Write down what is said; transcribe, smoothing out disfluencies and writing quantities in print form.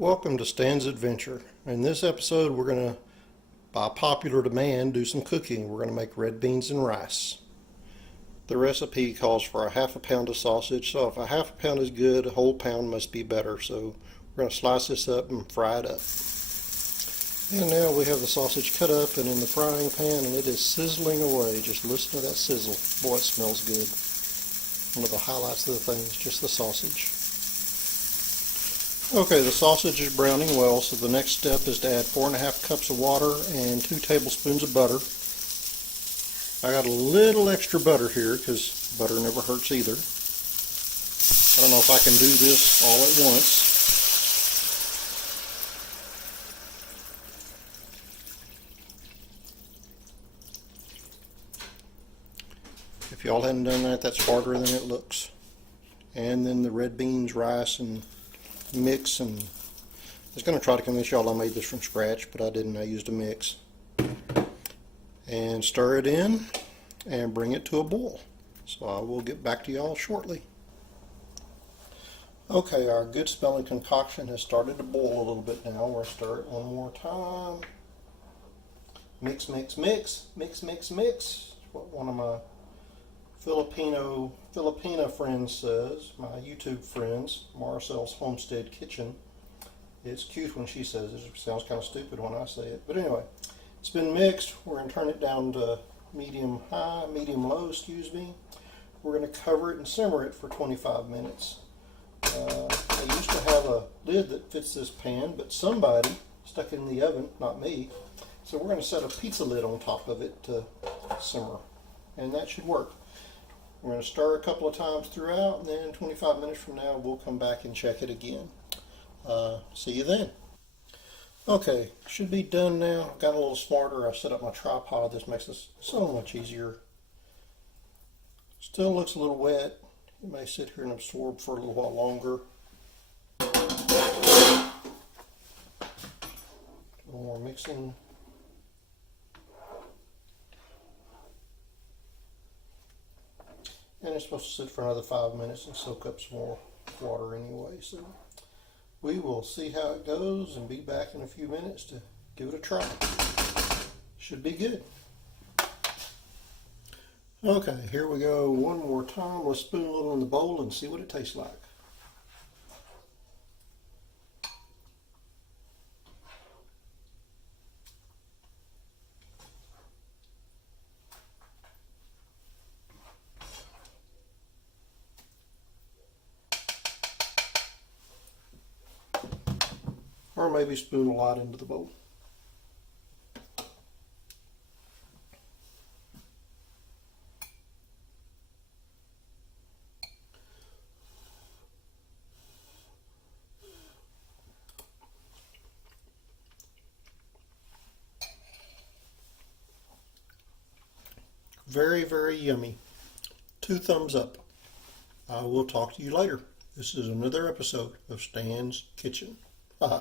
Welcome to Stan's Adventure. In this episode, we're going to, by popular demand, do some cooking. We're going to make red beans and rice. The recipe calls for a half a pound of sausage, so if a half a pound is good, a whole pound must be better. So we're going to slice this up and fry it up. And now we have the sausage cut up and in the frying pan, and it is sizzling away. Just listen to that sizzle. Boy, it smells good. One of the highlights of the thing is just the sausage. Okay, the sausage is browning well, so the next step is to add 4.5 cups of water and 2 tablespoons of butter. I got a little extra butter here because butter never hurts either. I don't know if I can do this all at once. If y'all hadn't done that, that's harder than it looks. And then the red beans, rice, and mix, and I was going to try to convince y'all I made this from scratch, but I didn't. I used a mix. And stir it in and bring it to a boil. So I will get back to y'all shortly. Okay, our good smelling concoction has started to boil a little bit now. We're going to stir it one more time. Mix, mix, mix, mix, mix, mix. What one of my Filipina friends says, my YouTube friends, Marcel's Homestead Kitchen. It's cute when she says it. It sounds kind of stupid when I say it. But anyway, it's been mixed. We're going to turn it down to medium low, excuse me. We're going to cover it and simmer it for 25 minutes. I used to have a lid that fits this pan, but somebody stuck it in the oven, not me. So we're going to set a pizza lid on top of it to simmer, and that should work. We're going to stir a couple of times throughout, and then 25 minutes from now we'll come back and check it again. See you then. Okay, should be done now. Got a little smarter. I set up my tripod. This makes this so much easier. Still looks a little wet. It may sit here and absorb for a little while longer. A little more mixing. And it's supposed to sit for another 5 minutes and soak up some more water anyway. So we will see how it goes and be back in a few minutes to give it a try. Should be good. Okay, here we go one more time. Let's spoon a little in the bowl and see what it tastes like. Or maybe spoon a lot into the bowl. Very, very yummy. 2 thumbs up. I will talk to you later. This is another episode of Stan's Kitchen. Bye.